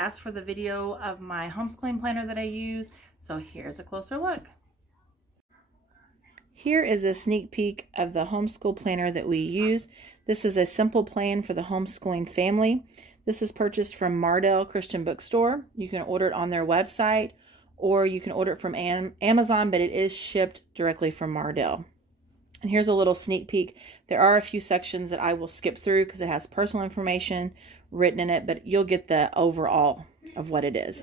asked for the video of my homeschooling planner that I use, so here's a closer look. Here is a sneak peek of the homeschool planner that we use. This is a simple plan for the homeschooling family. This is purchased from Mardel Christian Bookstore. You can order it on their website, or you can order it from Amazon, but it is shipped directly from Mardel. And here's a little sneak peek. There are a few sections that I will skip through because it has personal information written in it, but you'll get the overall of what it is.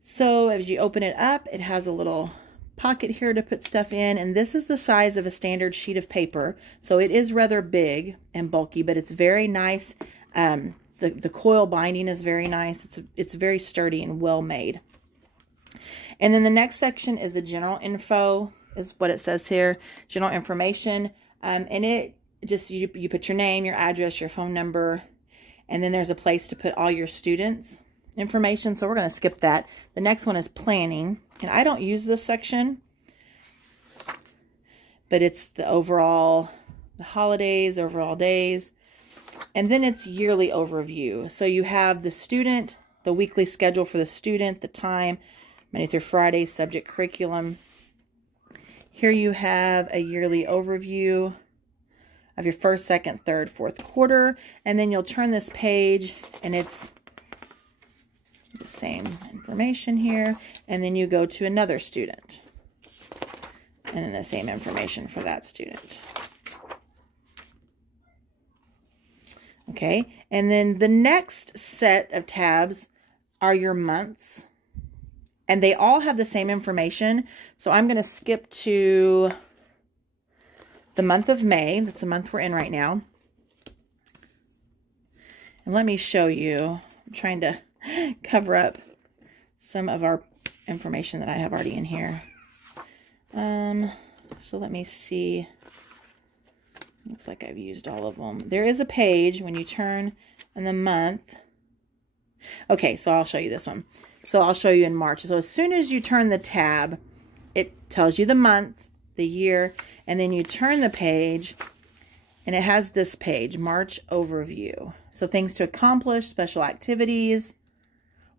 So as you open it up, it has a little pocket here to put stuff in, and this is the size of a standard sheet of paper, so it is rather big and bulky, but it's very nice. The coil binding is very nice. It's very sturdy and well made. And then the next section is the general info, is what it says here, general information, and it just you put your name, your address, your phone number, and then there's a place to put all your students' information, so we're going to skip that. The next one is planning, and I don't use this section, but it's the overall, the holidays, overall days, and then it's yearly overview. So you have the student, the weekly schedule for the student, the time, Monday through Friday, subject, curriculum. Here you have a yearly overview of your first, second, third, fourth quarter, and then you'll turn this page and it's the same information here, and then you go to another student and then the same information for that student. Okay, and then the next set of tabs are your months, and they all have the same information. So I'm going to skip to the month of May. That's the month we're in right now. And let me show you. I'm trying to cover up some of our information that I have already in here. So let me see. Looks like I've used all of them. There is a page when you turn in the month. Okay, so I'll show you this one. So I'll show you in March. So as soon as you turn the tab, it tells you the month, the year, and then you turn the page, and it has this page, March Overview. So things to accomplish, special activities,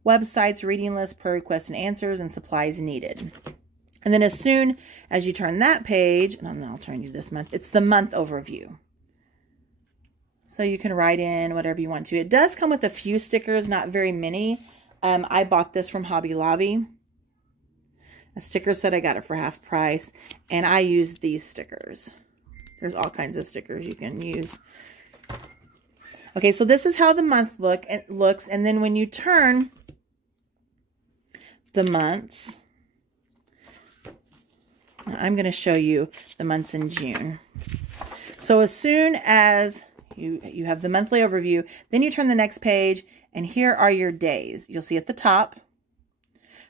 websites, reading lists, prayer requests and answers, and supplies needed. And then as soon as you turn that page, and I'll turn you this month, it's the month overview. So you can write in whatever you want to. It does come with a few stickers, not very many. I bought this from Hobby Lobby. A sticker set, I got it for half price. And I use these stickers. There's all kinds of stickers you can use. Okay, so this is how the month looks. And then when you turn the months, I'm going to show you the months in June. So as soon as you have the monthly overview, then you turn the next page, and here are your days. You'll see at the top.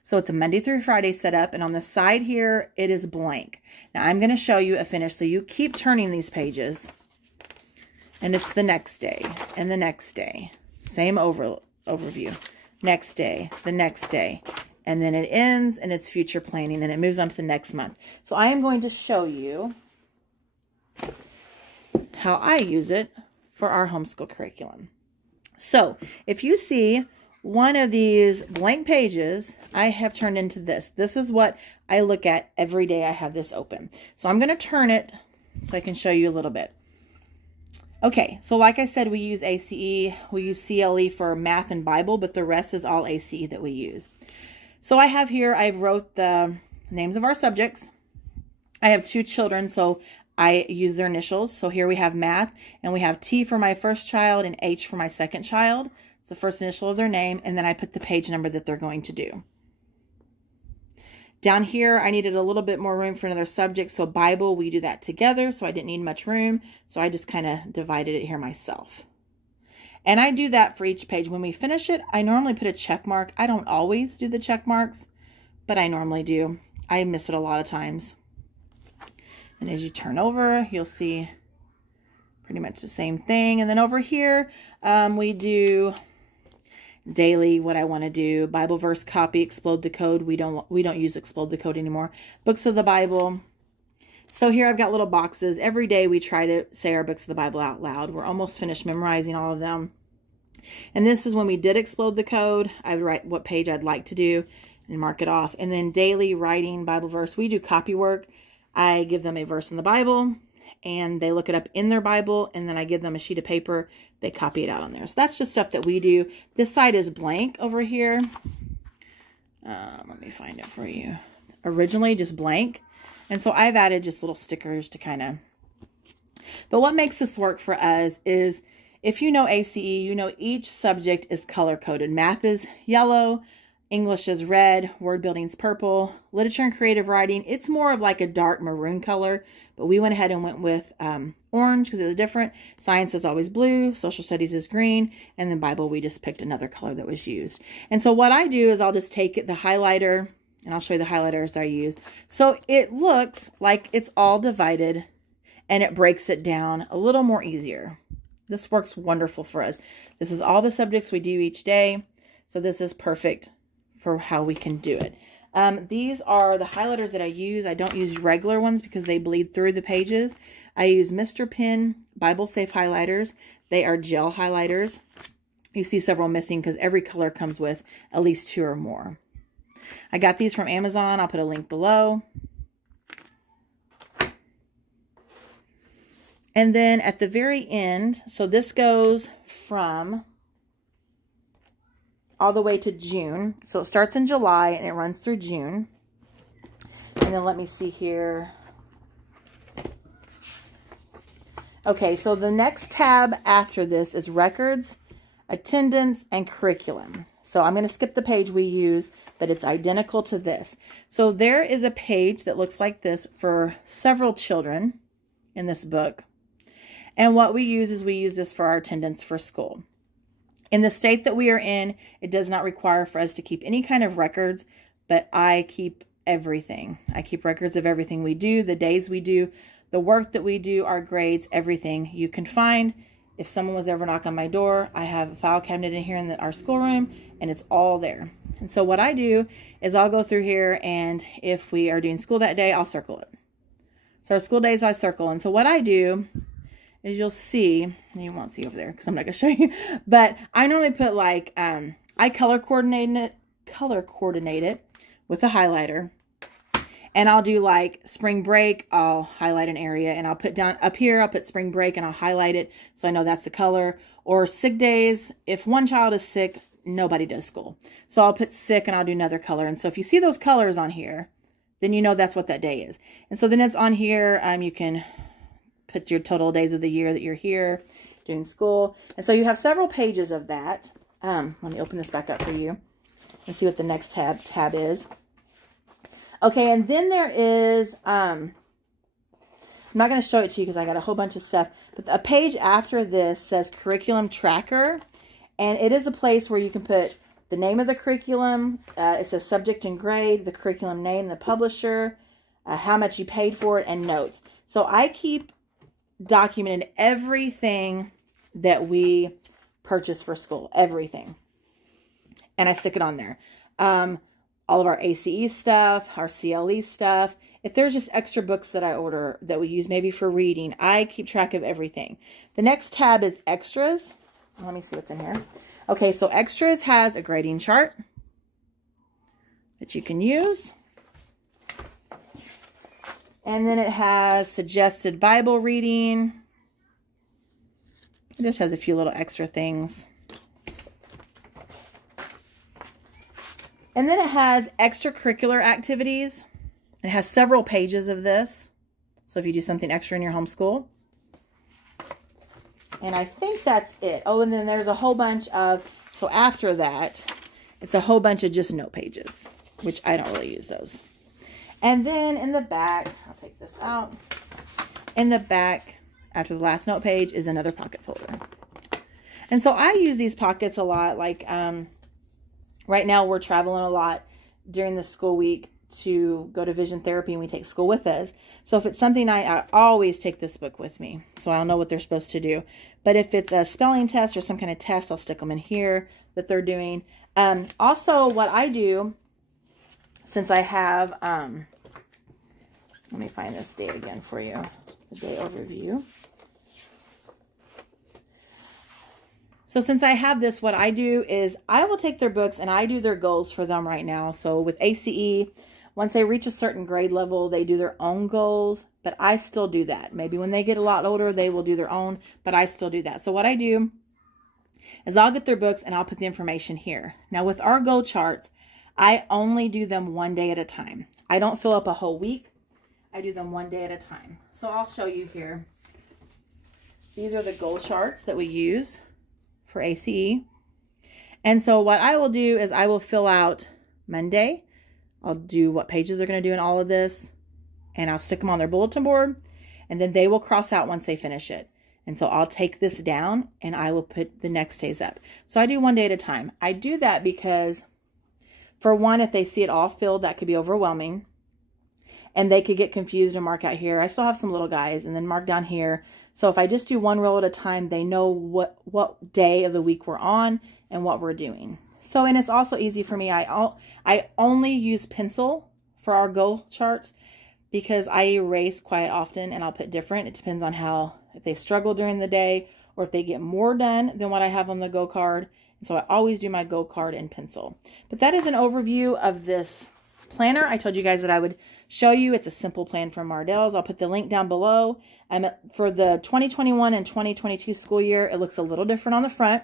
So it's a Monday through Friday setup, and on the side here, it is blank. Now I'm going to show you a finish, so you keep turning these pages, and it's the next day, and the next day. Same overview. Next day, the next day. And then it ends, and it's future planning, and it moves on to the next month. So I am going to show you how I use it for our homeschool curriculum. So if you see one of these blank pages, I have turned into this. This is what I look at every day I have this open. So I'm going to turn it so I can show you a little bit. Okay, so like I said, we use ACE, we use CLE for math and Bible, but the rest is all ACE that we use. So I have here, I wrote the names of our subjects. I have 2 children, so I use their initials. So here we have math, and we have T for my first child and H for my second child. It's the first initial of their name, and then I put the page number that they're going to do. Down here, I needed a little bit more room for another subject, so Bible, we do that together, so I didn't need much room, so I just kind of divided it here myself. And I do that for each page. When we finish it, I normally put a check mark. I don't always do the check marks, but I normally do. I miss it a lot of times. And as you turn over, you'll see pretty much the same thing. And then over here, we do daily, what I want to do, Bible verse copy, explode the code. We don't use explode the code anymore. Books of the Bible. So here I've got little boxes. Every day we try to say our books of the Bible out loud. We're almost finished memorizing all of them. And this is when we did explode the code. I would write what page I'd like to do and mark it off. And then daily writing Bible verse. We do copy work. I give them a verse in the Bible and they look it up in their Bible, and then I give them a sheet of paper. They copy it out on there. So that's just stuff that we do. This side is blank over here. Let me find it for you. Originally just blank. And so I've added just little stickers to kind of... But what makes this work for us is if you know ACE, you know each subject is color-coded. Math is yellow, English is red, word building is purple, literature and creative writing, it's more of like a dark maroon color, but we went ahead and went with orange because it was different. Science is always blue, social studies is green, and then Bible, we just picked another color that was used. And so what I do is I'll just take the highlighter, and I'll show you the highlighters I use. So it looks like it's all divided, and it breaks it down a little more easier. This works wonderful for us. This is all the subjects we do each day, so this is perfect for how we can do it. These are the highlighters that I use. I don't use regular ones because they bleed through the pages. I use Mr. Pen Bible Safe highlighters. They are gel highlighters. You see several missing because every color comes with at least 2 or more. I got these from Amazon. I'll put a link below. And then at the very end, so this goes from all the way to June. So it starts in July and it runs through June. And then let me see here. Okay, so the next tab after this is records, attendance, and curriculum. So I'm going to skip the page we use, but it's identical to this. So there is a page that looks like this for several children in this book. And what we use is we use this for our attendance for school. In the state that we are in, it does not require for us to keep any kind of records, but I keep everything. I keep records of everything we do, the days we do, the work that we do, our grades, everything you can find. If someone was ever knock on my door, I have a file cabinet in here in our schoolroom, and it's all there. And so what I do is I'll go through here, and if we are doing school that day, I'll circle it. So our school days I circle. And so what I do is you'll see, and you won't see over there because I'm not going to show you, but I normally put like, I color coordinate it with a highlighter. And I'll do like spring break, I'll highlight an area, and I'll put down up here, I'll put spring break and I'll highlight it so I know that's the color. Or sick days, if one child is sick, nobody does school. So I'll put sick and I'll do another color. And so if you see those colors on here, then you know that's what that day is. And so then it's on here, you can put your total days of the year that you're here doing school. And so you have several pages of that. Let me open this back up for you and see what the next tab is. Okay, and then there is, I'm not going to show it to you because I got a whole bunch of stuff, but a page after this says Curriculum Tracker, and it is a place where you can put the name of the curriculum, it says subject and grade, the curriculum name, the publisher, how much you paid for it, and notes. So I keep documented everything that we purchase for school, everything, and I stick it on there. All of our ACE stuff, our CLE stuff. If there's just extra books that I order that we use maybe for reading, I keep track of everything. The next tab is extras. Let me see what's in here. Okay, so extras has a grading chart that you can use. And then it has suggested Bible reading. It just has a few little extra things. And then it has extracurricular activities. It has several pages of this. So if you do something extra in your homeschool. And I think that's it. Oh, and then there's a whole bunch of, so after that, it's a whole bunch of just note pages, which I don't really use those. And then in the back, I'll take this out. In the back, after the last note page, is another pocket folder. And so I use these pockets a lot. Like, right now we're traveling a lot during the school week to go to vision therapy, and we take school with us. So if it's something I always take this book with me, so I'll know what they're supposed to do. But if it's a spelling test or some kind of test, I'll stick them in here that they're doing. Also, what I do, since I have, let me find this day again for you, the day overview. So since I have this, what I do is I will take their books and I do their goals for them right now. So with ACE, once they reach a certain grade level, they do their own goals, but I still do that. Maybe when they get a lot older, they will do their own, but I still do that. So what I do is I'll get their books and I'll put the information here. Now with our goal charts, I only do them one day at a time. I don't fill up a whole week. I do them one day at a time. So I'll show you here. These are the goal charts that we use for ACE. And so what I will do is I will fill out Monday. I'll do what pages they're going to do in all of this, and I'll stick them on their bulletin board, and then they will cross out once they finish it. And so I'll take this down and I will put the next days up. So I do one day at a time. I do that because, for one, if they see it all filled, that could be overwhelming. And they could get confused and mark out here. I still have some little guys, and then mark down here. So if I just do one row at a time, they know what day of the week we're on and what we're doing. So, and it's also easy for me. I only use pencil for our goal charts because I erase quite often, and I'll put different. It depends on if they struggle during the day or if they get more done than what I have on the go card. And so I always do my go card in pencil. But that is an overview of this planner. I told you guys that I would show you. It's a simple plan from Mardell's. I'll put the link down below. For the 2021 and 2022 school year, it looks a little different on the front.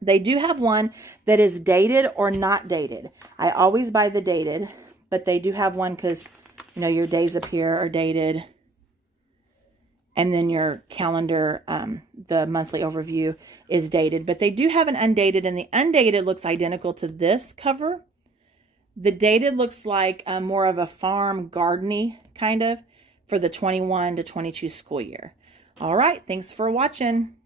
They do have one that is dated or not dated. I always buy the dated, but they do have one because, you know, your days up here are dated. And then your calendar, the monthly overview is dated. But they do have an undated, and the undated looks identical to this cover. The dated looks like more of a farm garden-y kind of for the 21 to 22 school year. All right, thanks for watching.